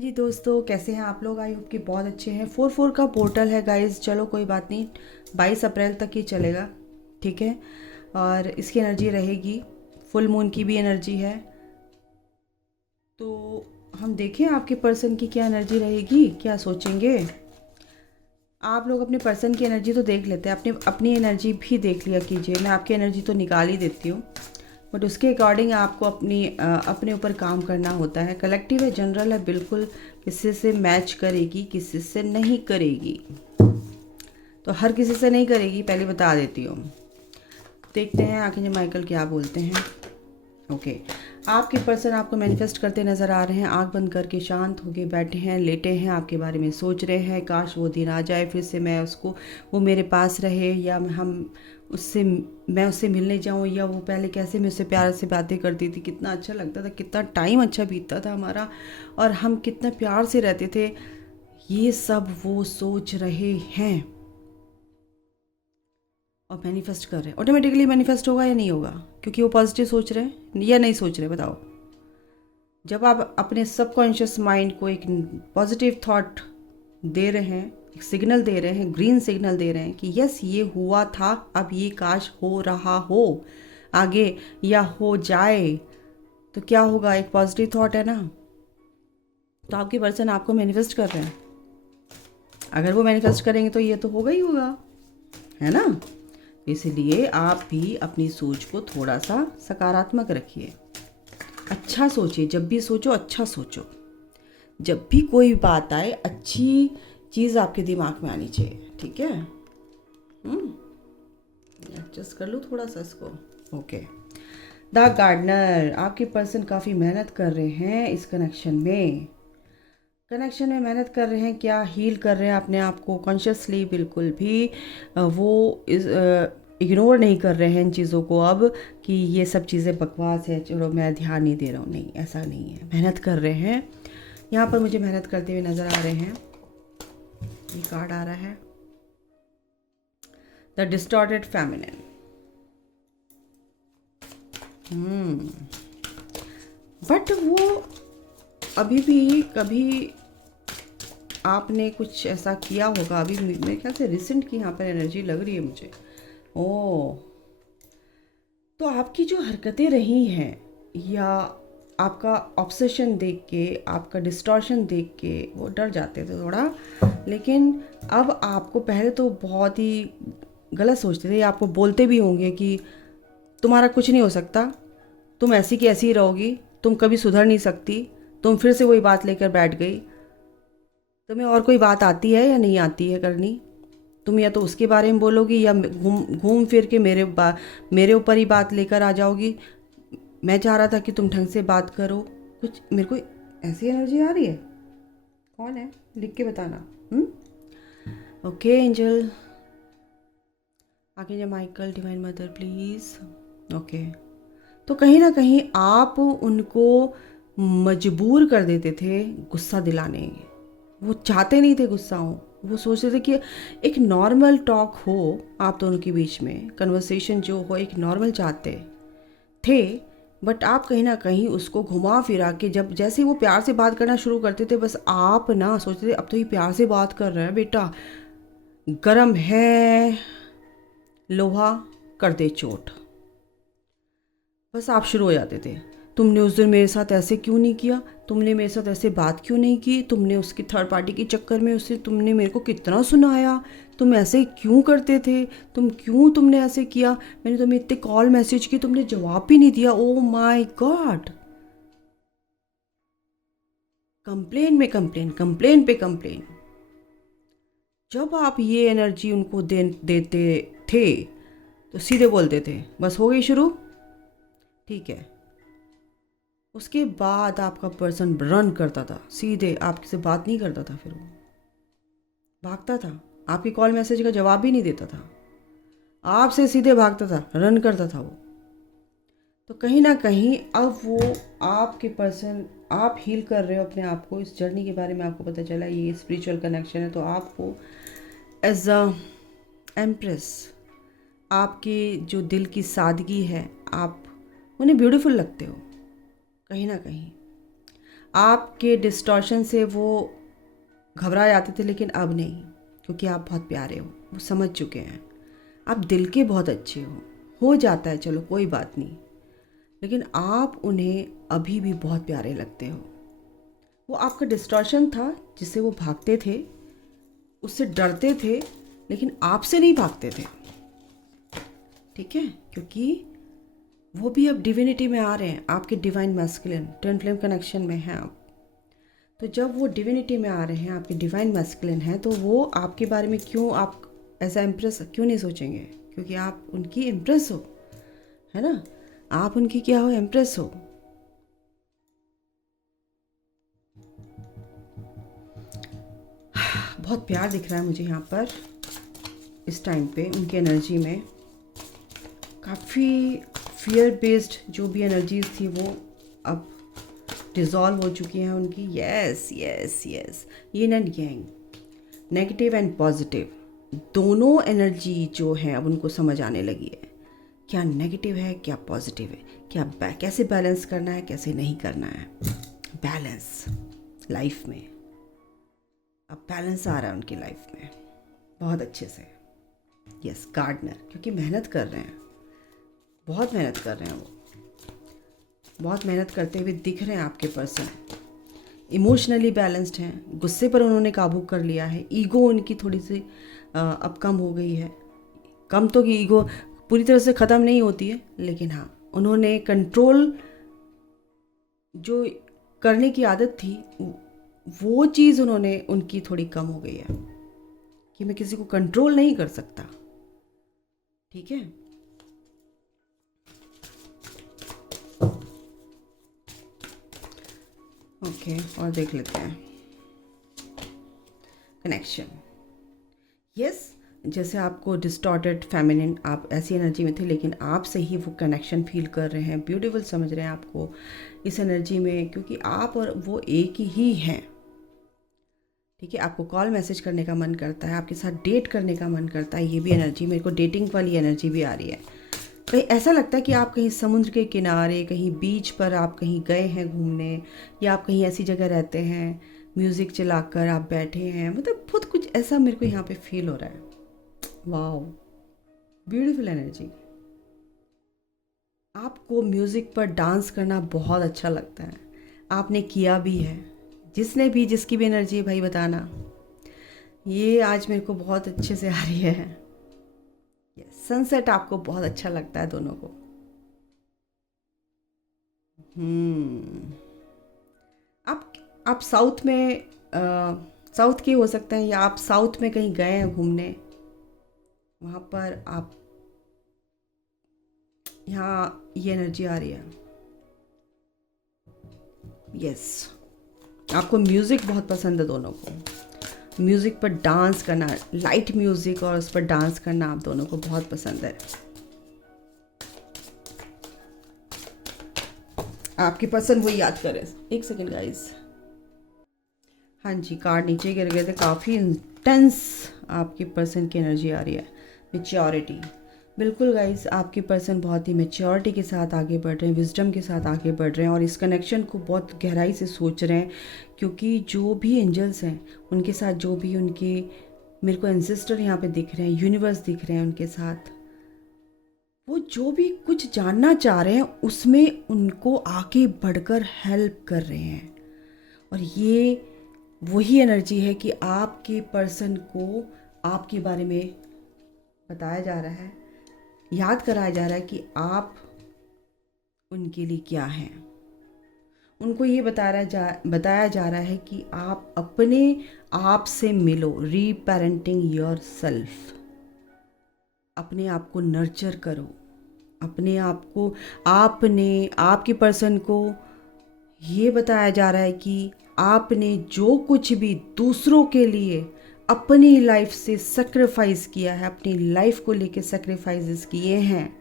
जी दोस्तों, कैसे हैं आप लोग? आई होप कि बहुत अच्छे हैं। 4/4 का पोर्टल है गाइस। चलो कोई बात नहीं, 22 अप्रैल तक ही चलेगा, ठीक है। और इसकी एनर्जी रहेगी, फुल मून की भी एनर्जी है। तो हम देखें आपके पर्सन की क्या एनर्जी रहेगी, क्या सोचेंगे। आप लोग अपने पर्सन की एनर्जी तो देख लेते हैं, अपनी अपनी एनर्जी भी देख लिया कीजिए। मैं आपकी एनर्जी तो निकाल ही देती हूँ, बट उसके अकॉर्डिंग आपको अपने ऊपर काम करना होता है। कलेक्टिव है, जनरल है, बिल्कुल किसी से मैच करेगी, किसी से नहीं करेगी। तो हर किसी से नहीं करेगी, पहले बता देती हूँ। देखते हैं आखिर माइकल क्या बोलते हैं। ओके, आपके पर्सन आपको मैनिफेस्ट करते नज़र आ रहे हैं। आंख बंद करके शांत होके बैठे हैं, लेटे हैं, आपके बारे में सोच रहे हैं। काश वो दिन आ जाए फिर से, वो मेरे पास रहे, या मैं उससे मिलने जाऊं, या वो पहले कैसे मैं उससे प्यार से बातें करती थी, कितना अच्छा लगता था, कितना टाइम अच्छा बीतता था हमारा, और हम कितना प्यार से रहते थे। ये सब वो सोच रहे हैं और मैनिफेस्ट कर रहे हैं। ऑटोमेटिकली मैनिफेस्ट होगा या नहीं होगा? क्योंकि वो पॉजिटिव सोच रहे हैं या नहीं सोच रहे, बताओ। जब आप अपने सबकॉन्शियस माइंड को एक पॉजिटिव थॉट दे रहे हैं, एक सिग्नल दे रहे हैं, ग्रीन सिग्नल दे रहे हैं कि यस ये हुआ था, अब ये काश हो रहा हो आगे, या हो जाए, तो क्या होगा? एक पॉजिटिव थॉट है ना। तो आपके पर्सन आपको मैनिफेस्ट कर रहे हैं। अगर वो मैनिफेस्ट करेंगे तो ये तो होगा ही होगा, है ना। इसलिए आप भी अपनी सोच को थोड़ा सा सकारात्मक रखिए, अच्छा सोचिए। जब भी सोचो अच्छा सोचो, जब भी कोई बात आए अच्छी चीज़ आपके दिमाग में आनी चाहिए, ठीक है। एडजस्ट कर लूँ थोड़ा सा इसको। ओके, द गार्डनर, आपके पर्सन काफ़ी मेहनत कर रहे हैं इस कनेक्शन में मेहनत कर रहे हैं। क्या हील कर रहे हैं अपने आप को कॉन्शियसली, बिल्कुल भी वो इग्नोर नहीं कर रहे हैं इन चीज़ों को अब, कि ये सब चीज़ें बकवास है, चलो मैं ध्यान नहीं दे रहा हूँ। नहीं, ऐसा नहीं है, मेहनत कर रहे हैं। यहाँ पर मुझे मेहनत करते हुए नज़र आ रहे हैं। ये कार्ड आ रहा है, द डिस्टॉर्टेड फेमिनिन। बट वो अभी भी कभी आपने कुछ ऐसा किया होगा, अभी मेरे ख्याल से रिसेंट की यहाँ पर एनर्जी लग रही है मुझे। ओ, तो आपकी जो हरकतें रही हैं, या आपका ऑब्सेशन देख के, आपका डिस्टॉर्शन देख के वो डर जाते थे थोड़ा, लेकिन अब आपको, पहले तो बहुत ही गलत सोचते थे, आपको बोलते भी होंगे कि तुम्हारा कुछ नहीं हो सकता, तुम ऐसी की ऐसी ही रहोगी, तुम कभी सुधर नहीं सकती, तुम फिर से वही बात लेकर बैठ गई, तुम्हें और कोई बात आती है या नहीं आती है करनी? तुम या तो उसके बारे में बोलोगी, या घूम घूम फिर के मेरे ऊपर ही बात लेकर आ जाओगी। मैं चाह रहा था कि तुम ढंग से बात करो। कुछ मेरे को ऐसी एनर्जी आ रही है। कौन है, लिख के बताना। ओके एंजल, आगे जा Michael, divine mother please. Okay, तो कहीं ना कहीं आप उनको मजबूर कर देते थे गुस्सा दिलाने। वो चाहते नहीं थे गुस्सा हो, वो सोचते थे कि एक नॉर्मल टॉक हो आप दोनों के बीच में, कन्वर्सेशन जो हो एक नॉर्मल चाहते थे। बट आप कहीं ना कहीं उसको घुमा फिरा के, जब जैसे ही वो प्यार से बात करना शुरू करते थे, बस आप ना सोचते थे अब तो ये प्यार से बात कर रहा है बेटा, गरम है लोहा, कर दे चोट, बस आप शुरू हो जाते थे। तुमने उस दिन मेरे साथ ऐसे क्यों नहीं किया, तुमने मेरे साथ ऐसे बात क्यों नहीं की, तुमने उसकी थर्ड पार्टी के चक्कर में उससे तुमने मेरे को कितना सुनाया, तुम ऐसे क्यों करते थे, तुमने ऐसे किया, मैंने तुम्हें इतने कॉल मैसेज किए, तुमने जवाब भी नहीं दिया। ओ माय गॉड, कंप्लेन में कंप्लेन, कंप्लेन पे कंप्लेन। जब आप ये एनर्जी उनको देते थे तो सीधे बोलते थे बस हो गई शुरू, ठीक है। उसके बाद आपका पर्सन रन करता था, सीधे आपसे बात नहीं करता था, फिर वो भागता था, आपकी कॉल मैसेज का जवाब भी नहीं देता था, आपसे सीधे भागता था, रन करता था वो। तो कहीं ना कहीं अब वो आपके पर्सन, आप हील कर रहे हो अपने आप को, इस जर्नी के बारे में आपको पता चला ये स्पिरिचुअल कनेक्शन है, तो आपको एज अ एम्प्रेस, आपकी जो दिल की सादगी है, आप उन्हें ब्यूटीफुल लगते हो कहीं ना कहीं। आपके डिस्टॉर्शन से वो घबरा जाते थे, लेकिन अब नहीं, क्योंकि आप बहुत प्यारे हो, वो समझ चुके हैं। आप दिल के बहुत अच्छे हो जाता है, चलो कोई बात नहीं, लेकिन आप उन्हें अभी भी बहुत प्यारे लगते हो। वो आपका डिस्टॉर्शन था जिससे वो भागते थे, उससे डरते थे, लेकिन आपसे नहीं भागते थे, ठीक है, क्योंकि वो भी अब डिविनिटी में आ रहे हैं, आपके divine masculine twin flame connection में हैं आप। तो जब वो डिविनिटी में आ रहे हैं, आपके डिवाइन मैस्कुलिन हैं, तो वो आपके बारे में क्यों आप ऐसा इम्प्रेस क्यों नहीं सोचेंगे, क्योंकि आप उनकी इम्प्रेस हो, है ना, आप उनकी क्या हो, इम्प्रेस हो। बहुत प्यार दिख रहा है मुझे यहाँ पर इस टाइम पे, उनकी एनर्जी में काफ़ी फियर बेस्ड जो भी एनर्जीज थी वो अब डिज़ोल्व हो चुकी हैं उनकी। Yes yes yes, yin and yang, negative and positive दोनों एनर्जी जो है अब उनको समझ आने लगी है, क्या नेगेटिव है क्या पॉजिटिव है, क्या कैसे बैलेंस करना है कैसे नहीं करना है। बैलेंस लाइफ में, अब बैलेंस आ रहा है उनकी लाइफ में बहुत अच्छे से। यस, गार्डनर, क्योंकि मेहनत कर रहे हैं, बहुत मेहनत कर रहे हैं, वो बहुत मेहनत करते हुए दिख रहे हैं आपके पर्सन। इमोशनली बैलेंस्ड हैं, गुस्से पर उन्होंने काबू कर लिया है, ईगो उनकी थोड़ी सी अब कम हो गई है। कम तो कि ईगो पूरी तरह से ख़त्म नहीं होती है, लेकिन हाँ, उन्होंने कंट्रोल जो करने की आदत थी वो चीज़ उन्होंने उनकी थोड़ी कम हो गई है, कि मैं किसी को कंट्रोल नहीं कर सकता, ठीक है। ओके, और देख लेते हैं कनेक्शन। यस, जैसे आपको डिस्टॉर्टेड फेमिनिन, आप ऐसी एनर्जी में थे, लेकिन आप से ही वो कनेक्शन फील कर रहे हैं, ब्यूटीफुल समझ रहे हैं आपको इस एनर्जी में, क्योंकि आप और वो एक ही हैं, ठीक है। आपको कॉल मैसेज करने का मन करता है, आपके साथ डेट करने का मन करता है, ये भी एनर्जी, मेरे को डेटिंग वाली एनर्जी भी आ रही है। कहीं ऐसा लगता है कि आप कहीं समुद्र के किनारे, कहीं बीच पर आप कहीं गए हैं घूमने, या आप कहीं ऐसी जगह रहते हैं, म्यूज़िक चलाकर आप बैठे हैं, मतलब बहुत कुछ ऐसा मेरे को यहाँ पे फील हो रहा है। Wow, beautiful energy. आपको म्यूज़िक पर डांस करना बहुत अच्छा लगता है, आपने किया भी है। जिसने भी, जिसकी भी एनर्जी है भाई बताना, ये आज मेरे को बहुत अच्छे से आ रही है। सनसेट आपको बहुत अच्छा लगता है दोनों को। आप साउथ में साउथ के हो सकते हैं, या आप साउथ में कहीं गए हैं घूमने, वहाँ पर आप, यहाँ ये एनर्जी आ रही है। यस, आपको म्यूज़िक बहुत पसंद है दोनों को, म्यूज़िक पर डांस करना, लाइट म्यूज़िक और उस पर डांस करना आप दोनों को बहुत पसंद है। आपकी पसंद वो याद करें। एक सेकेंड गाइस, हाँ जी, कार्ड नीचे गिर गए थे, काफ़ी इंटेंस आपकी पर्सन की एनर्जी आ रही है। मैच्योरिटी, बिल्कुल गाइस, आपके पर्सन बहुत ही मैच्योरिटी के साथ आगे बढ़ रहे हैं, विजडम के साथ आगे बढ़ रहे हैं, और इस कनेक्शन को बहुत गहराई से सोच रहे हैं, क्योंकि जो भी एंजल्स हैं उनके साथ, जो भी उनके, मेरे को एंसेस्टर यहाँ पे दिख रहे हैं, यूनिवर्स दिख रहे हैं उनके साथ, वो जो भी कुछ जानना चाह रहे हैं उसमें उनको आगे बढ़कर हेल्प कर रहे हैं। और ये वही एनर्जी है कि आपके पर्सन को आपके बारे में बताया जा रहा है, याद कराया जा रहा है कि आप उनके लिए क्या हैं। उनको ये बताया जा रहा है कि आप अपने आप से मिलो, रीपेरेंटिंग योर सेल्फ, अपने आप को नर्चर करो, अपने आप को, आपके पर्सन को ये बताया जा रहा है कि आपने जो कुछ भी दूसरों के लिए अपनी लाइफ से सेक्रीफाइस किया है, अपनी लाइफ को लेके सेक्रीफाइसेस किए हैं,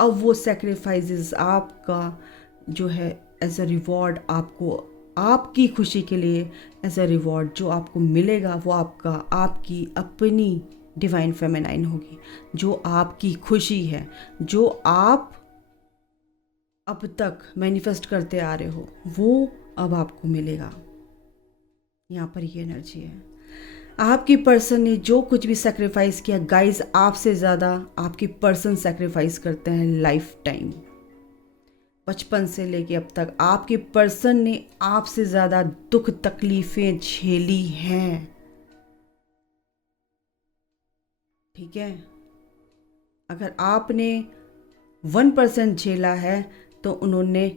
अब वो सेक्रीफाइसेस आपका जो है एज अ रिवॉर्ड, आपको आपकी खुशी के लिए एज अ रिवॉर्ड जो आपको मिलेगा, वो आपकी अपनी डिवाइन फेमिनाइन होगी, जो आपकी खुशी है, जो आप अब तक मैनिफेस्ट करते आ रहे हो, वो अब आपको मिलेगा। यहाँ पर ये एनर्जी है। आपकी पर्सन ने जो कुछ भी सेक्रीफाइस किया गाइस, आपसे ज़्यादा आपकी पर्सन सेक्रीफाइस करते हैं लाइफ टाइम। बचपन से लेके अब तक आपके पर्सन ने आपसे ज़्यादा दुख तकलीफ़ें झेली हैं। ठीक है, अगर आपने 1% झेला है तो उन्होंने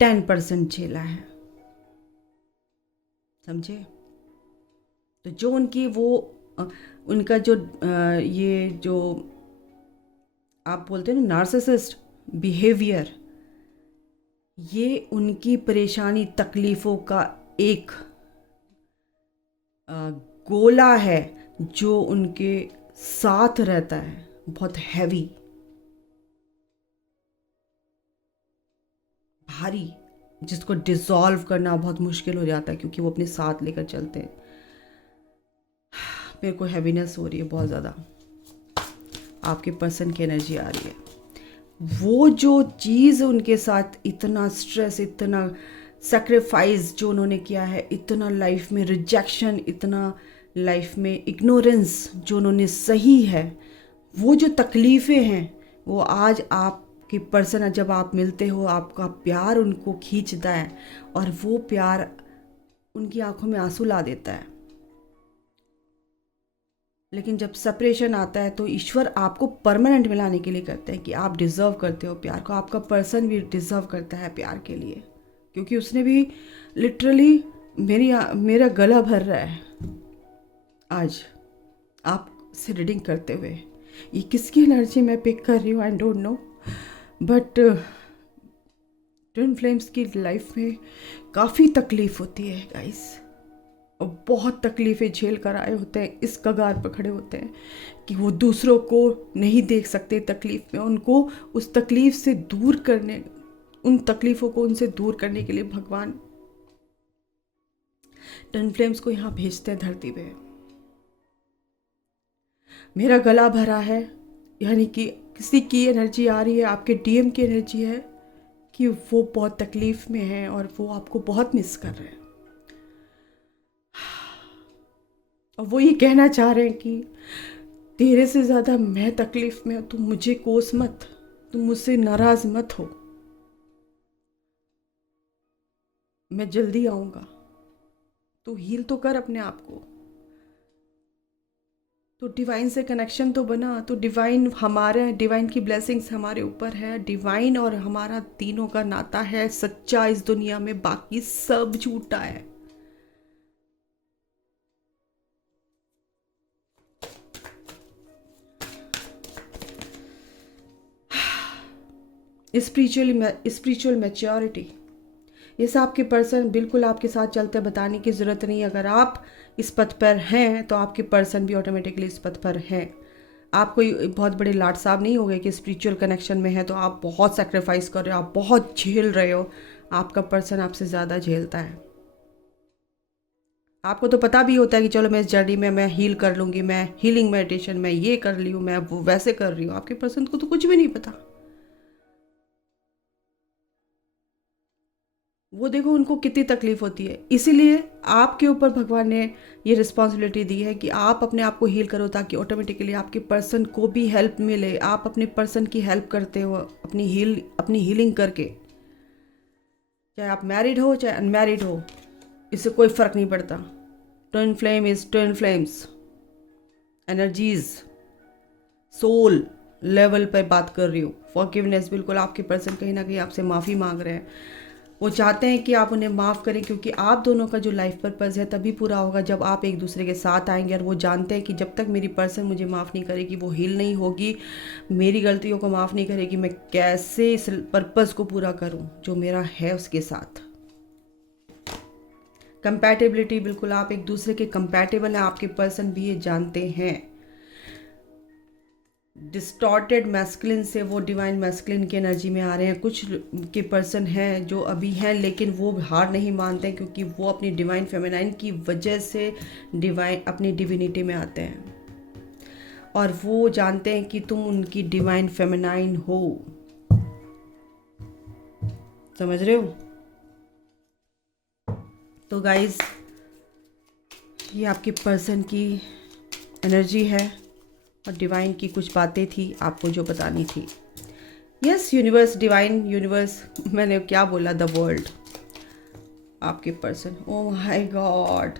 10% झेला है। समझे? तो जो उनकी वो उनका जो ये जो आप बोलते हैं ना नार्सिसिस्ट बिहेवियर, ये उनकी परेशानी तकलीफ़ों का एक गोला है जो उनके साथ रहता है, बहुत हैवी, भारी, जिसको डिसॉल्व करना बहुत मुश्किल हो जाता है क्योंकि वो अपने साथ लेकर चलते हैं। मेरे को हैवीनेस हो रही है बहुत ज़्यादा। आपके पर्सन की एनर्जी आ रही है। वो जो चीज़ उनके साथ, इतना स्ट्रेस, इतना सेक्रीफाइस जो उन्होंने किया है, इतना लाइफ में रिजेक्शन, इतना लाइफ में इग्नोरेंस जो उन्होंने सही है, वो जो तकलीफ़ें हैं वो आज आपके पर्सन जब आप मिलते हो आपका प्यार उनको खींचता है और वो प्यार उनकी आंखों में आंसू ला देता है। लेकिन जब सेपरेशन आता है तो ईश्वर आपको परमानेंट मिलाने के लिए करते हैं कि आप डिज़र्व करते हो प्यार को। आपका पर्सन भी डिज़र्व करता है प्यार के लिए, क्योंकि उसने भी लिटरली मेरा गला भर रहा है आज आपसे रीडिंग करते हुए। ये किसकी एनर्जी मैं पिक कर रही हूँ I don't know, but twin flames की लाइफ में काफ़ी तकलीफ़ होती है गाइस, और बहुत तकलीफ़ें झेल कर आए होते हैं, इस कगार पर खड़े होते हैं कि वो दूसरों को नहीं देख सकते तकलीफ़ में। उनको उस तकलीफ़ से दूर करने, उन तकलीफ़ों को उनसे दूर करने के लिए भगवान ट्विन फ्लेम्स को यहाँ भेजते हैं धरती पे। मेरा गला भरा है, यानी कि किसी की एनर्जी आ रही है, आपके डीएम की एनर्जी है कि वो बहुत तकलीफ़ में है और वो आपको बहुत मिस कर रहे हैं। और वो ये कहना चाह रहे हैं कि तेरे से ज़्यादा मैं तकलीफ़ में हूँ, तुम मुझे कोस मत, तुम मुझसे नाराज़ मत हो, मैं जल्दी आऊँगा, तो हील तो कर अपने आप को, तो डिवाइन से कनेक्शन तो बना, तो डिवाइन हमारे, डिवाइन की ब्लेसिंग्स हमारे ऊपर है, डिवाइन और हमारा तीनों का नाता है सच्चा इस दुनिया में, बाकी सब झूठा है। स्पिरिचुअल मैच्योरिटी, ये सब आपके पर्सन बिल्कुल आपके साथ चलते, बताने की ज़रूरत नहीं। अगर आप इस पथ पर हैं तो आपके पर्सन भी ऑटोमेटिकली इस पथ पर हैं। आप कोई बहुत बड़े लाट साहब नहीं हो गए कि स्पिरिचुअल कनेक्शन में है तो आप बहुत सेक्रीफाइस कर रहे हो, आप बहुत झेल रहे हो। आपका पर्सन आपसे ज़्यादा झेलता है। आपको तो पता भी होता है कि चलो मैं इस जर्नी में मैं हील कर लूँगी, मैं हीलिंग मेडिटेशन मैं ये कर ली हूँ, मैं वो वैसे कर रही हूँ। आपके पर्सन को तो कुछ भी नहीं पता। वो देखो उनको कितनी तकलीफ होती है, इसीलिए आपके ऊपर भगवान ने ये रिस्पॉन्सिबिलिटी दी है कि आप अपने आप को हील करो, ताकि ऑटोमेटिकली आपके पर्सन को भी हेल्प मिले। आप अपने पर्सन की हेल्प करते हो अपनी हीलिंग करके, चाहे आप मैरिड हो चाहे अनमैरिड हो, इससे कोई फ़र्क नहीं पड़ता। Twin flame is twin flames energies, soul level पर बात कर रही हूँ। फॉरगिवनेस, बिल्कुल आपके पर्सन कहीं ना कहीं आपसे माफ़ी मांग रहे हैं। वो चाहते हैं कि आप उन्हें माफ़ करें, क्योंकि आप दोनों का जो लाइफ पर्पस है तभी पूरा होगा जब आप एक दूसरे के साथ आएंगे। और वो जानते हैं कि जब तक मेरी पर्सन मुझे माफ़ नहीं करेगी, वो हील नहीं होगी, मेरी गलतियों को माफ़ नहीं करेगी, मैं कैसे इस पर्पस को पूरा करूं जो मेरा है उसके साथ। कंपैटिबिलिटी, बिल्कुल आप एक दूसरे के कंपैटिबल हैं, आपके पर्सन भी ये जानते हैं। डिस्टॉर्टेड मैस्कुलिन से वो डिवाइन मैस्कुलिन की एनर्जी में आ रहे हैं। कुछ के पर्सन हैं जो अभी हैं लेकिन वो हार नहीं मानते हैं, क्योंकि वो अपनी डिवाइन फेमिनाइन की वजह से डिवाइन अपनी डिविनिटी में आते हैं और वो जानते हैं कि तुम उनकी डिवाइन फेमिनाइन हो। समझ रहे हो? तो गाइस, ये आपके पर्सन की एनर्जी है और डिवाइन की कुछ बातें थी आपको जो बतानी थी। यस, यूनिवर्स, डिवाइन, यूनिवर्स, मैंने क्या बोला, द वर्ल्ड, आपके person, oh my God,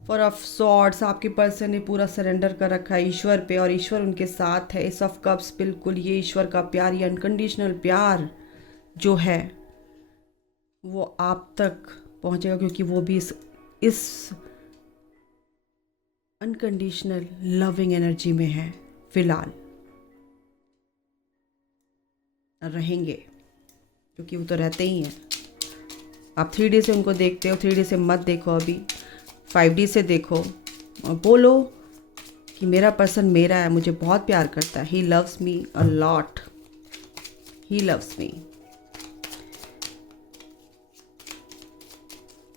for of swords, आपके पर्सन ने पूरा सरेंडर कर रखा है ईश्वर पे और ईश्वर उनके साथ है। एस ऑफ कप्स, बिल्कुल ये ईश्वर का प्यार, ये अनकंडीशनल प्यार जो है वो आप तक पहुंचेगा, क्योंकि वो भी इस अनकंडीशनल लविंग एनर्जी में है फिलहाल, रहेंगे, क्योंकि वो तो रहते ही हैं। आप 3D से उनको देखते हो, 3D से मत देखो, अभी 5D से देखो और बोलो कि मेरा पर्सन मेरा है, मुझे बहुत प्यार करता है, he loves me a lot, he loves me,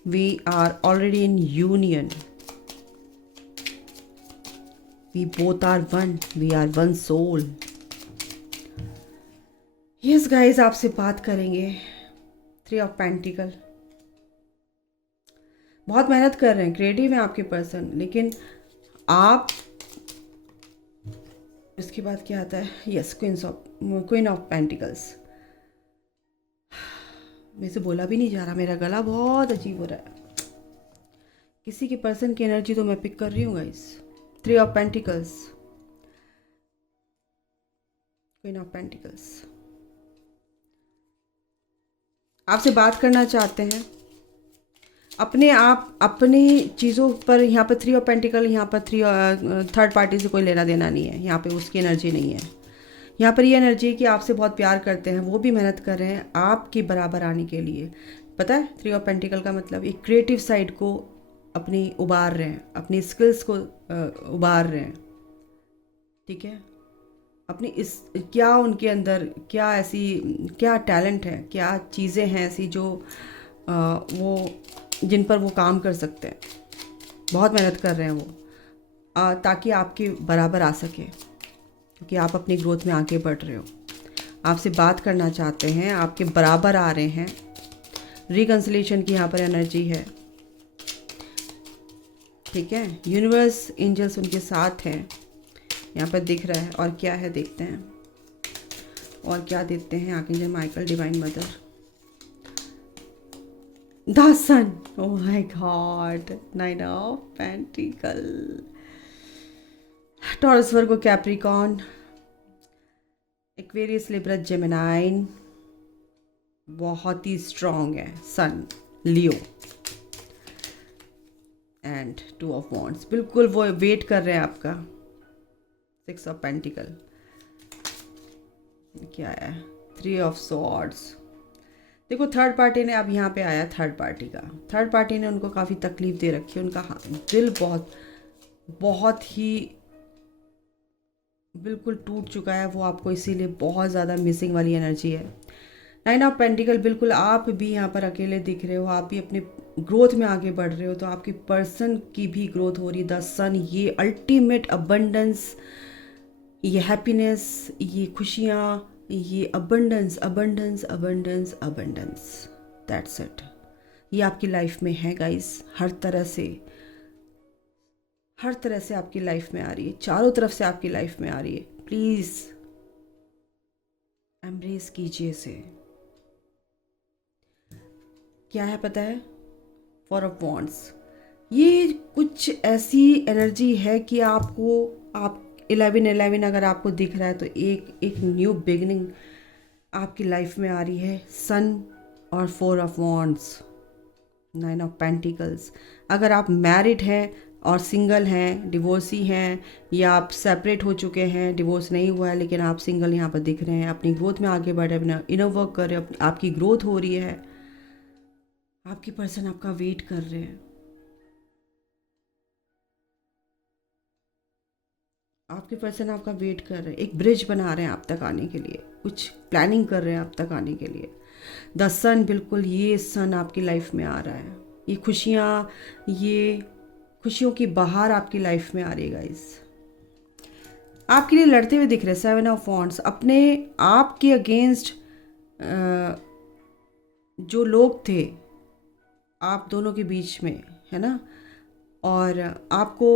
we are already in union, we both are one, we are one soul. Yes guys, आपसे बात करेंगे 3 ऑफ पेंटिकल। बहुत मेहनत कर रहे हैं, क्रिएटिव है आपके पर्सन, लेकिन आप, इसके बाद क्या आता है, यस, क्वीन ऑफ पेंटिकल्स। मेरे से बोला भी नहीं जा रहा, मेरा गला बहुत अजीब हो रहा है। किसी के पर्सन की एनर्जी तो मैं पिक कर रही हूँ guys. 3 of pentacles, queen of pentacles, आपसे बात करना चाहते हैं अपने आप, अपनी चीज़ों पर। यहाँ पर 3 ऑफ पेंटिकल, यहाँ पर थर्ड पार्टी से कोई लेना देना नहीं है, यहाँ पे उसकी एनर्जी नहीं है। यहाँ पर ये एनर्जी कि आपसे बहुत प्यार करते हैं, वो भी मेहनत कर रहे हैं आपके बराबर आने के लिए। पता है 3 ऑफ पेंटिकल का मतलब एक क्रिएटिव साइड को अपनी उबार रहे हैं, अपनी स्किल्स को उबार रहे हैं, ठीक है। अपनी इस, क्या उनके अंदर, क्या ऐसी, क्या टैलेंट है, क्या चीज़ें हैं ऐसी जो वो, जिन पर वो काम कर सकते हैं। बहुत मेहनत कर रहे हैं वो, ताकि आपके बराबर आ सके, क्योंकि आप अपनी ग्रोथ में आगे बढ़ रहे हो। आपसे बात करना चाहते हैं, आपके बराबर आ रहे हैं। रिकंसिलेशन की यहाँ पर एनर्जी है, ठीक है। यूनिवर्स, एंजल्स उनके साथ हैं, यहाँ पर दिख रहा है। और क्या है देखते हैं, और क्या देते हैं archangel Michael, divine mother, the sun, oh my god, 9 of pentacle, Taurus, Virgo, Capricorn, Aquarius, Libra, Gemini, बहुत ही स्ट्रॉन्ग है sun, Leo and 2 of wands, बिल्कुल वो वेट कर रहे हैं आपका। 6 ऑफ पेंटिकल, क्या है, 3 ऑफ सॉर्ड्स। देखो थर्ड पार्टी ने, अब यहाँ पे आया थर्ड पार्टी का, थर्ड पार्टी ने उनको काफ़ी तकलीफ दे रखी है, उनका दिल बहुत बहुत ही बिल्कुल टूट चुका है वो आपको, इसीलिए बहुत ज़्यादा मिसिंग वाली एनर्जी है। 9 ऑफ पेंटिकल, बिल्कुल आप भी यहाँ पर अकेले दिख रहे हो, आप भी अपने ग्रोथ में आगे बढ़ रहे हो, तो आपकी पर्सन की भी ग्रोथ हो रही है। द सन, ये अल्टीमेट अबंडेंस, ये हैप्पीनेस, ये खुशियाँ, ये abundance, abundance, abundance, abundance, that's it. ये आपकी लाइफ में है गाइस, हर तरह से आपकी लाइफ में आ रही है, चारों तरफ से आपकी लाइफ में आ रही है। प्लीज़ एम्ब्रेस कीजिए इसे। क्या है पता है, 4 ऑफ वॉन्ड्स, ये कुछ ऐसी एनर्जी है कि आपको, आप 11 अगर आपको दिख रहा है तो एक न्यू बिगिनिंग आपकी लाइफ में आ रही है। सन और 4 ऑफ वॉन्ड्स, 9 ऑफ पेंटिकल्स। अगर आप मैरिड हैं और सिंगल हैं, डिवोर्सी हैं, या आप सेपरेट हो चुके हैं, डिवोर्स नहीं हुआ है लेकिन आप सिंगल यहाँ पर दिख रहे हैं, अपनी ग्रोथ में आगे बढ़ रहे हैं, इनर वर्क कर रहे हैं, आपकी ग्रोथ हो रही है, आपकी पर्सन आपका वेट कर रहे हैं, आपके पर्सन आपका वेट कर रहे हैं, एक ब्रिज बना रहे हैं आप तक आने के लिए, कुछ प्लानिंग कर रहे हैं आप तक आने के लिए। द सन, बिल्कुल ये सन आपकी लाइफ में आ रहा है, ये खुशियाँ, ये खुशियों की बहार आपकी लाइफ में आ रही है गाइस। आपके लिए लड़ते हुए दिख रहे हैं 7 ऑफ वॉन्ड्स, अपने आप के अगेंस्ट जो लोग थे आप दोनों के बीच में, है ना, और आपको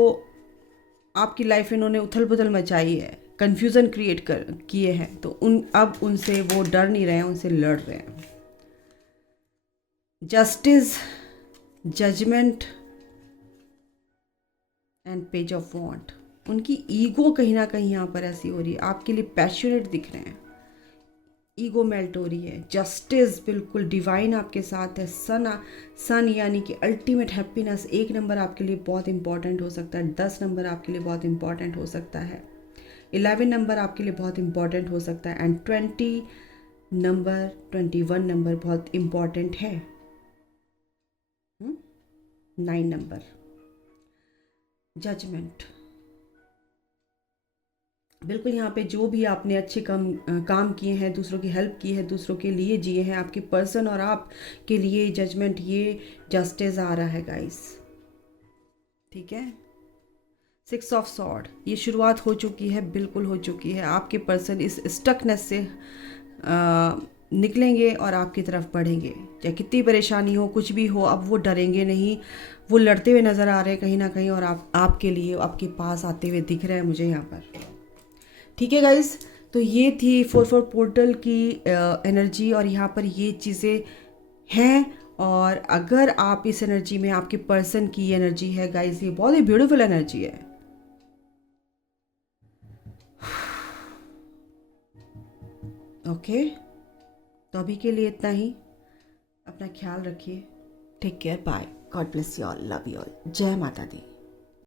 आपकी लाइफ में इन्होंने उथल पुथल मचाई है, कन्फ्यूज़न क्रिएट कर किए हैं, तो अब उनसे वो डर नहीं रहे हैं, उनसे लड़ रहे हैं। Justice, judgment and page of want. उनकी ईगो कहीं ना कहीं यहाँ पर ऐसी हो रही है, आपके लिए पैशनेट दिख रहे हैं, ईगो मेल्ट हो रही है। जस्टिस बिल्कुल डिवाइन आपके साथ है। सन यानी कि अल्टीमेट हैप्पीनेस, 1 नंबर आपके लिए बहुत इंपॉर्टेंट हो सकता है, 10 नंबर आपके लिए बहुत इंपॉर्टेंट हो सकता है, 11 नंबर आपके लिए बहुत इंपॉर्टेंट हो सकता है, एंड 20 नंबर, 21 नंबर बहुत इंपॉर्टेंट है। 9 नंबर, जजमेंट। बिल्कुल यहाँ पे जो भी आपने अच्छे काम किए हैं, दूसरों की हेल्प की है, दूसरों के लिए जिए हैं, आपके पर्सन और आप के लिए जजमेंट, ये जस्टिस आ रहा है गाइस। ठीक है, 6 ऑफ सॉर्ड, ये शुरुआत हो चुकी है, बिल्कुल हो चुकी है। आपके पर्सन इस स्टकनेस से निकलेंगे और आपकी तरफ बढ़ेंगे, चाहे कितनी परेशानी हो, कुछ भी हो, अब वो डरेंगे नहीं, वो लड़ते हुए नज़र आ रहे हैं कहीं ना कहीं, और आपके लिए आपके पास आते हुए दिख रहे हैं मुझे यहाँ पर। ठीक है गाइस, तो ये थी 4/4 पोर्टल की एनर्जी, और यहाँ पर ये चीज़ें हैं। और अगर आप इस एनर्जी में, आपके पर्सन की एनर्जी है गाइस, ये बहुत ही ब्यूटीफुल एनर्जी है। ओके, तो अभी के लिए इतना ही। अपना ख्याल रखिए, take care, bye, God bless you all, love you all, जय माता दी।